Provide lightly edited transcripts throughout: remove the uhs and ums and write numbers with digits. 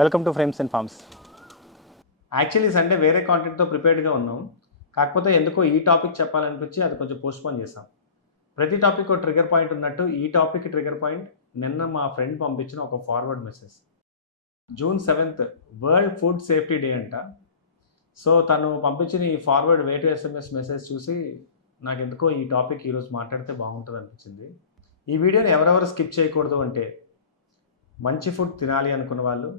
Welcome to frames and forms. Actually Sunday వేరే కాంటెంట్తో ప్రిపేర్డ్గా ఉన్నాం. కాకపోతే ఎందుకో ఈ టాపిక్ చెప్పాలనిపించి అది కొంచెం పోస్ట్‌పోన్ చేశాం. ప్రతి టాపిక్ ఒక ట్రిగ్గర్ పాయింట్ ఉన్నట్టు ఈ టాపిక్ ట్రిగ్గర్ పాయింట్ నిన్న మా ఫ్రెండ్ పంపించిన ఒక forward message. June 7th world food safety day అంట. సో తను పంపించిన ఈ forward way to SMS message చూసి నాకెందుకో ఈ టాపిక్ ఈరోజు మాట్లాడితే బాగుంటుంది అనిపించింది. ఈ వీడియోని ఎవరెవరు స్కిప్ చేయకూడదు అంటే మంచి ఫుడ్ తినాలి అనుకున్న వాళ్ళు,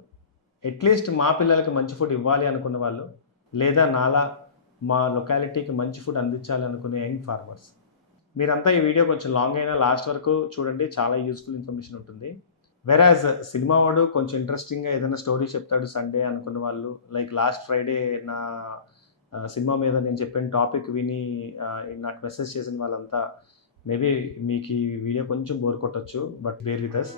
అట్లీస్ట్ మా పిల్లలకి మంచి ఫుడ్ ఇవ్వాలి అనుకున్న వాళ్ళు, లేదా నాలా మా లొకాలిటీకి మంచి ఫుడ్ అందించాలి అనుకునే యంగ్ ఫార్మర్స్, మీరంతా ఈ వీడియో కొంచెం లాంగ్ అయినా లాస్ట్ వరకు చూడండి. చాలా యూస్ఫుల్ ఇన్ఫర్మేషన్ ఉంటుంది. వెరాజ్ సినిమా వాడు కొంచెం ఇంట్రెస్టింగ్గా ఏదైనా స్టోరీ చెప్తాడు సండే అనుకున్న వాళ్ళు, లైక్ లాస్ట్ ఫ్రైడే నా సినిమా మీద నేను చెప్పిన టాపిక్ విని నాకు మెసేజ్ చేసిన వాళ్ళంతా మేబీ మీకు ఈ వీడియో కొంచెం బోర్ కొట్టచ్చు, but bear with us.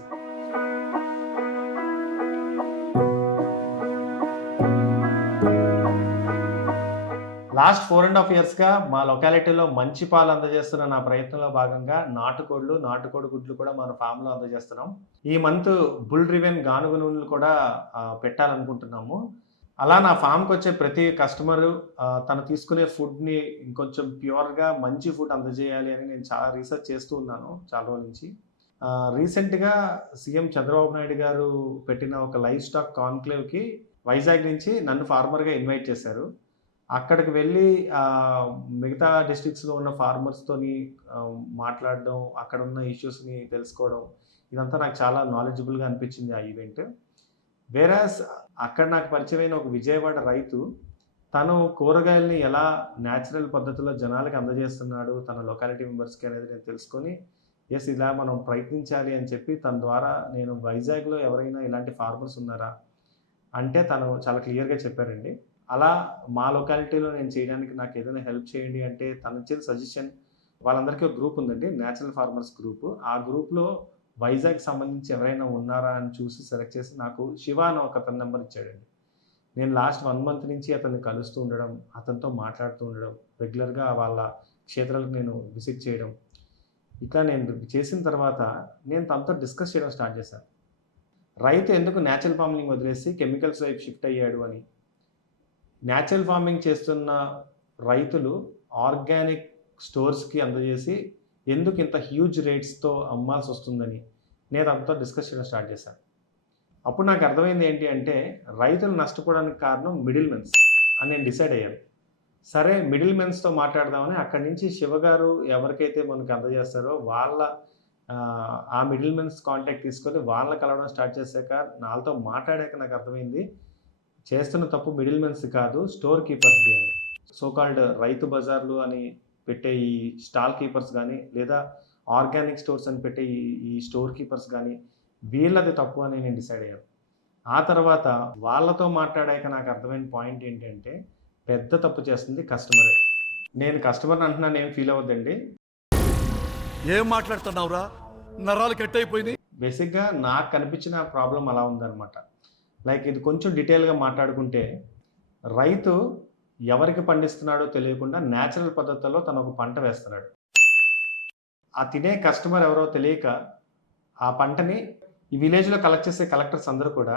Last 4.5 yearsగా మా లొకాలిటీలో మంచి పాలు అందజేస్తున్న నా ప్రయత్నంలో భాగంగా నాటుకోడి గుడ్లు కూడా మన ఫామ్లో అందజేస్తున్నాం. ఈ మంత్ బుల్ రివెన్ గానుగ నూనెలు కూడా పెట్టాలనుకుంటున్నాము. అలా నా ఫామ్కి వచ్చే ప్రతి కస్టమరు తను తీసుకునే ఫుడ్ని ఇంకొంచెం ప్యూర్గా మంచి ఫుడ్ అందజేయాలి అని నేను చాలా రీసెర్చ్ చేస్తూ ఉన్నాను చాలా రోజుల నుంచి. రీసెంట్గా సీఎం చంద్రబాబు నాయుడు గారు పెట్టిన ఒక లైవ్ స్టాక్ కాన్క్లేవ్కి వైజాగ్ నుంచి నన్ను ఫార్మర్గా ఇన్వైట్ చేశారు. అక్కడికి వెళ్ళి మిగతా డిస్ట్రిక్ట్స్‌లో ఉన్న ఫార్మర్స్‌తోని మాట్లాడడం, అక్కడ ఉన్న ఇష్యూస్‌ని తెలుసుకోవడం, ఇదంతా నాకు చాలా నాలెడ్జబుల్‌గా అనిపించింది ఆ ఈవెంట్. వేరాస్ అక్కడ నాకు పరిచయమైన ఒక విజయవాడ రైతు, తను కూరగాయల్ని ఎలా న్యాచురల్ పద్ధతిలో జనాలకి అందజేస్తున్నాడు తన లొకాలిటీ మెంబర్స్‌కి అనేది నేను తెలుసుకొని, యెస్ ఇలా మనం ప్రయత్నించాలి అని చెప్పి తన ద్వారా నేను వైజాగ్‌లో ఎవరైనా ఇలాంటి ఫార్మర్స్ ఉన్నారా అంటే తను చాలా క్లియర్‌గా చెప్పారండి. అలా మా లొకాలిటీలో నేను చేయడానికి నాకు ఏదైనా హెల్ప్ చేయండి అంటే తను ఇచ్చిన సజెషన్, వాళ్ళందరికీ ఒక గ్రూప్ ఉందండి, నేచురల్ ఫార్మర్స్ గ్రూప్. ఆ గ్రూప్‌లో వైజాగ్‌కి సంబంధించి ఎవరైనా ఉన్నారా అని చూసి సెలెక్ట్ చేసి నాకు శివ అని ఒక అతని నెంబర్ ఇచ్చాడండి. నేను లాస్ట్ 1 month నుంచి అతన్ని కలుస్తూ ఉండడం, అతనితో మాట్లాడుతూ ఉండడం, రెగ్యులర్గా వాళ్ళ క్షేత్రాలకు నేను విజిట్ చేయడం, ఇట్లా నేను చేసిన తర్వాత నేను తనతో డిస్కస్ చేయడం స్టార్ట్ చేశాను. రైతు ఎందుకు నేచురల్ ఫార్మింగ్ వదిలేసి కెమికల్స్ వైపు షిఫ్ట్ అయ్యాడు అని. న్యాచురల్ ఫార్మింగ్ చేస్తున్న రైతులు ఆర్గానిక్ స్టోర్స్‌కి అందజేసి ఎందుకు ఇంత హ్యూజ్ రేట్స్‌తో అమ్మాల్సి వస్తుందని నేను అంతా డిస్కస్ చేయడం స్టార్ట్ చేశాను. అప్పుడు నాకు అర్థమైంది ఏంటి అంటే రైతులు నష్టపోవడానికి కారణం మిడిల్ మెన్స్ అని నేను డిసైడ్ అయ్యాను. సరే మిడిల్ మెన్స్‌తో మాట్లాడదామని అక్కడి నుంచి శివ గారు ఎవరికైతే మనకు అందజేస్తారో వాళ్ళ ఆ మిడిల్ మెన్స్ కాంటాక్ట్ తీసుకొని వాళ్ళని కలవడం స్టార్ట్ చేశాక వాళ్ళతో మాట్లాడాక నాకు అర్థమైంది చేస్తున్న తప్పు మిడిల్ మెన్స్ కాదు, స్టోర్ కీపర్స్‌ది అని. సో కాల్డ్ రైతు బజార్లు అని పెట్టే ఈ స్టాల్ కీపర్స్ కానీ, లేదా ఆర్గానిక్ స్టోర్స్ అని పెట్టే ఈ స్టోర్ కీపర్స్ కానీ, వీళ్ళది తప్పు అని నేను డిసైడ్ అయ్యాను. ఆ తర్వాత వాళ్ళతో మాట్లాడాక నాకు అర్థమైన పాయింట్ ఏంటంటే పెద్ద తప్పు చేస్తుంది కస్టమరే. నేను కస్టమర్ని అంటున్నాను, ఏం ఫీల్ అవ్వద్దండి. ఏం మాట్లాడుతున్నావురా, నరాలు కట్ అయిపోయింది. బేసిక్గా నాకు కనిపించిన ప్రాబ్లం అలా ఉందన్నమాట. లైక్ ఇది కొంచెం డీటెయిల్గా మాట్లాడుకుంటే, రైతు ఎవరికి పండిస్తున్నాడో తెలియకుండా న్యాచురల్ పద్ధతుల్లో తను ఒక పంట వేస్తున్నాడు. ఆ తినే కస్టమర్ ఎవరో తెలియక ఆ పంటని ఈ విలేజ్లో కలెక్ట్ చేసే కలెక్టర్స్ అందరూ కూడా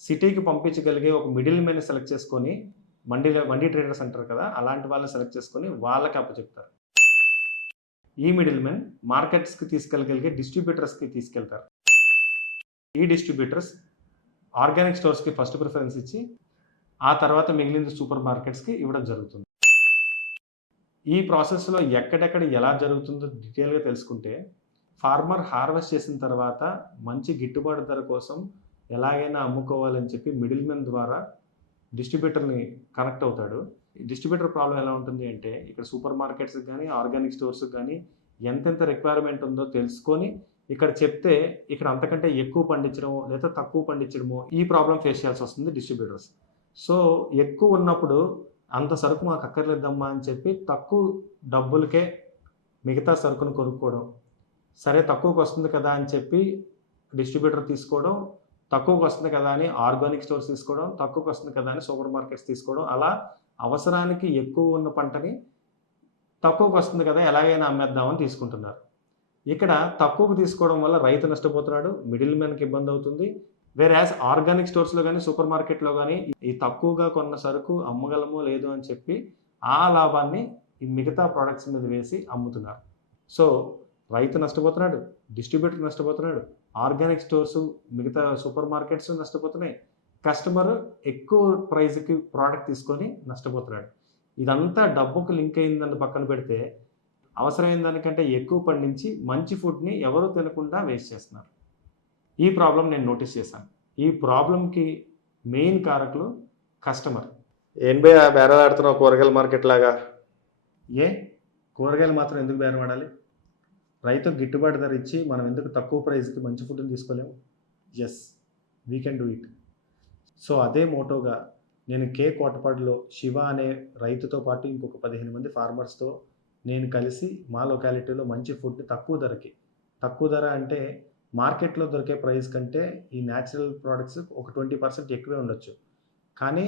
సిటీకి పంపించగలిగే ఒక మిడిల్ మెన్ సెలెక్ట్ చేసుకొని, మండీ ట్రేడర్స్ అంటారు కదా, అలాంటి వాళ్ళని సెలెక్ట్ చేసుకొని వాళ్ళకి అప్పచెప్తారు. ఈ మిడిల్ మెన్ మార్కెట్స్కి తీసుకెళ్ళగలిగే డిస్ట్రిబ్యూటర్స్కి తీసుకెళ్తారు. ఈ డిస్ట్రిబ్యూటర్స్ ఆర్గానిక్ స్టోర్స్కి ఫస్ట్ ప్రిఫరెన్స్ ఇచ్చి ఆ తర్వాత మిగిలిన సూపర్ మార్కెట్స్కి ఇవ్వడం జరుగుతుంది. ఈ ప్రాసెస్లో ఎక్కడెక్కడ ఎలా జరుగుతుందో డీటెయిల్గా తెలుసుకుంటే, ఫార్మర్ హార్వెస్ట్ చేసిన తర్వాత మంచి గిట్టుబాటు ధర కోసం ఎలాగైనా అమ్ముకోవాలని చెప్పి మిడిల్ మెన్ ద్వారా డిస్ట్రిబ్యూటర్ని కనెక్ట్ అవుతాడు. డిస్ట్రిబ్యూటర్ ప్రాబ్లం ఎలా ఉంటుంది అంటే, ఇక్కడ సూపర్ మార్కెట్స్కి కానీ ఆర్గానిక్ స్టోర్స్కి కానీ ఎంతెంత రిక్వైర్మెంట్ ఉందో తెలుసుకొని ఇక్కడ చెప్తే ఇక్కడ అంతకంటే ఎక్కువ పండించడమో లేదా తక్కువ పండించడమో ఈ ప్రాబ్లం ఫేస్ చేయాల్సి వస్తుంది డిస్ట్రిబ్యూటర్స్. సో ఎక్కువ ఉన్నప్పుడు అంత సరుకు మాకు అక్కర్లేదమ్మా అని చెప్పి తక్కువ డబ్బులకే మిగతా సరుకును కొనుక్కోవడం, సరే తక్కువకి వస్తుంది కదా అని చెప్పి డిస్ట్రిబ్యూటర్ తీసుకోవడం, తక్కువకి వస్తుంది కదా అని ఆర్గానిక్ స్టోర్స్ తీసుకోవడం, తక్కువకి వస్తుంది కదా అని సూపర్ మార్కెట్స్ తీసుకోవడం, అలా అవసరానికి ఎక్కువ ఉన్న పంటని తక్కువకి వస్తుంది కదా ఎలాగైనా అమ్మేద్దామని తీసుకుంటున్నారు. ఇక్కడ తక్కువకు తీసుకోవడం వల్ల రైతు నష్టపోతున్నాడు, మిడిల్ మ్యాన్కి ఇబ్బంది అవుతుంది, వేరాస్ ఆర్గానిక్ స్టోర్స్లో కానీ సూపర్ మార్కెట్లో కానీ ఈ తక్కువగా కొన్న సరుకు అమ్మగలమో లేదో అని చెప్పి ఆ లాభాన్ని ఈ మిగతా ప్రోడక్ట్స్ మీద వేసి అమ్ముతున్నారు. సో రైతు నష్టపోతున్నాడు, డిస్ట్రిబ్యూటర్ నష్టపోతున్నాడు, ఆర్గానిక్ స్టోర్స్ మిగతా సూపర్ మార్కెట్స్ నష్టపోతున్నాయి, కస్టమర్ ఎక్కువ ప్రైస్కి ప్రోడక్ట్ తీసుకొని నష్టపోతున్నాడు. ఇదంతా డబ్బుకు లింక్ అయిందని పక్కన పెడితే అవసరమైన దానికంటే ఎక్కువ పండించి మంచి ఫుడ్ని ఎవరు తినకుండా వేస్ట్ చేస్తున్నారు. ఈ ప్రాబ్లం నేను నోటీస్ చేశాను. ఈ ప్రాబ్లంకి మెయిన్ కారకులు కస్టమర్. ఏం బే బేరాలు ఆడుతున్నావు కూరగాయల మార్కెట్ లాగా? ఏ కూరగాయలు మాత్రం ఎందుకు బేరం ఆడాలి? రైతుకు గిట్టుబాటు ధర ఇచ్చి మనం ఎందుకు తక్కువ ప్రైస్కి మంచి ఫుడ్ని తీసుకోలేము? Yes, we can do it. So అదే మోటోగా నేను కే కోటపాడులో శివ అనే రైతుతో పాటు ఇంకొక 15 మంది ఫార్మర్స్తో నేను కలిసి మా లొకాలిటీలో మంచి ఫుడ్ని తక్కువ ధర అంటే మార్కెట్లో దొరికే ప్రైస్ కంటే ఈ న్యాచురల్ ప్రోడక్ట్స్ ఒక 20% ఎక్కువే ఉండొచ్చు. కానీ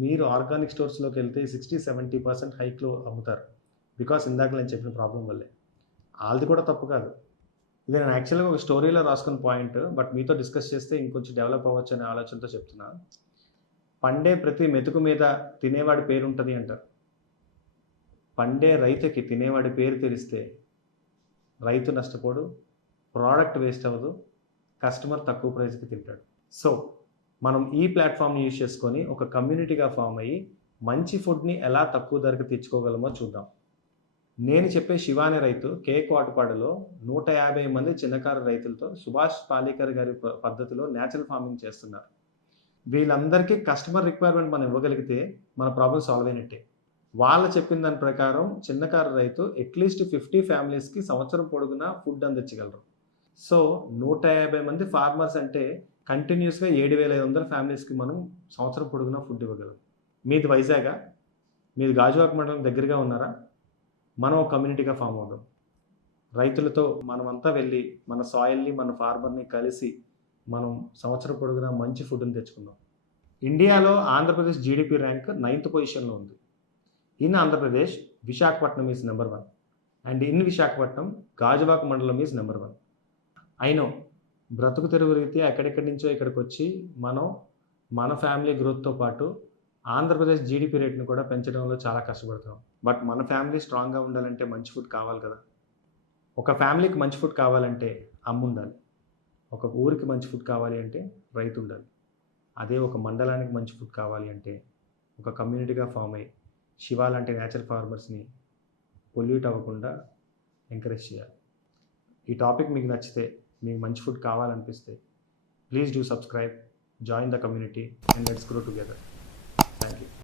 మీరు ఆర్గానిక్ స్టోర్స్లోకి వెళ్తే 60-70% హైక్లో అమ్ముతారు. బికాస్ ఇందాక నేను చెప్పిన ప్రాబ్లం వల్లే. వాళ్ళది కూడా తప్పు కాదు. ఇది నేను యాక్చువల్గా ఒక స్టోరీలో రాసుకున్న పాయింట్, బట్ మీతో డిస్కస్ చేస్తే ఇంకొంచెం డెవలప్ అవ్వచ్చు అనే ఆలోచనతో చెప్తున్నా. పండే ప్రతి మెతుకు మీద తినేవాడి పేరు ఉంటుంది అంటారు. పండే రైతుకి తినేవాడి పేరు తెలిస్తే రైతు నష్టపోడు, ప్రోడక్ట్ వేస్ట్ అవ్వదు, కస్టమర్ తక్కువ ప్రైస్కి తింటాడు. సో మనం ఈ ప్లాట్ఫామ్ని యూజ్ చేసుకొని ఒక కమ్యూనిటీగా ఫామ్ అయ్యి మంచి ఫుడ్ని ఎలా తక్కువ ధరకు తెచ్చుకోగలమో చూద్దాం. నేను చెప్పే శివాని రైతు కే కోటపాడులో 150 మంది చిన్నకారు రైతులతో సుభాష్ పాలేకర్ గారి పద్ధతిలో న్యాచురల్ ఫార్మింగ్ చేస్తున్నారు. వీళ్ళందరికీ కస్టమర్ రిక్వైర్మెంట్ మనం ఇవ్వగలిగితే మన ప్రాబ్లం సాల్వ్ అయినట్టే. వాళ్ళు చెప్పిన దాని ప్రకారం చిన్నకారు రైతు అట్లీస్ట్ 50 ఫ్యామిలీస్కి సంవత్సరం పొడుగునా ఫుడ్ అందించగలరు. సో 150 మంది ఫార్మర్స్ అంటే కంటిన్యూస్గా 7,500 ఫ్యామిలీస్కి మనం సంవత్సరం పొడుగునా ఫుడ్ ఇవ్వగలం. మీది వైజాగా? మీది గాజువాక మండలం దగ్గరగా ఉన్నారా? మనం ఒక కమ్యూనిటీగా ఫామ్ అవుదాం. రైతులతో మనమంతా వెళ్ళి మన సాయిల్ని మన ఫార్మర్ని కలిసి మనం సంవత్సరం పొడుగునా మంచి ఫుడ్ని తెచ్చుకుందాం. ఇండియాలో ఆంధ్రప్రదేశ్ జీడిపి ర్యాంక్ 9th పొజిషన్లో ఉంది. In Andhra Pradesh Visakhapatnam is number 1 and in Visakhapatnam Gajuwaka మండలం ఈజ్ నెంబర్ 1. అయినో బ్రతుకు తెరువు రీత్యా ఎక్కడెక్కడి నుంచో ఇక్కడికి వచ్చి మనం మన ఫ్యామిలీ గ్రోత్తో పాటు ఆంధ్రప్రదేశ్ జీడిపి రేట్ని కూడా పెంచడంలో చాలా కష్టపడుతున్నాం. బట్ మన ఫ్యామిలీ స్ట్రాంగ్గా ఉండాలంటే మంచి ఫుడ్ కావాలి కదా. ఒక ఫ్యామిలీకి మంచి ఫుడ్ కావాలంటే అమ్మ ఉండాలి, ఒక ఊరికి మంచి ఫుడ్ కావాలి అంటే రైతు ఉండాలి, అదే ఒక మండలానికి మంచి ఫుడ్ కావాలి అంటే ఒక కమ్యూనిటీగా ఫామ్ అయ్యి శివ లాంటి న్యాచురల్ ఫార్మర్స్ని పొల్యూట్ అవ్వకుండా ఎంకరేజ్ చేయాలి. ఈ టాపిక్ మీకు నచ్చితే, మీకు మంచి ఫుడ్ కావాలనిపిస్తే please do subscribe, join the community and let's grow together. Thank you.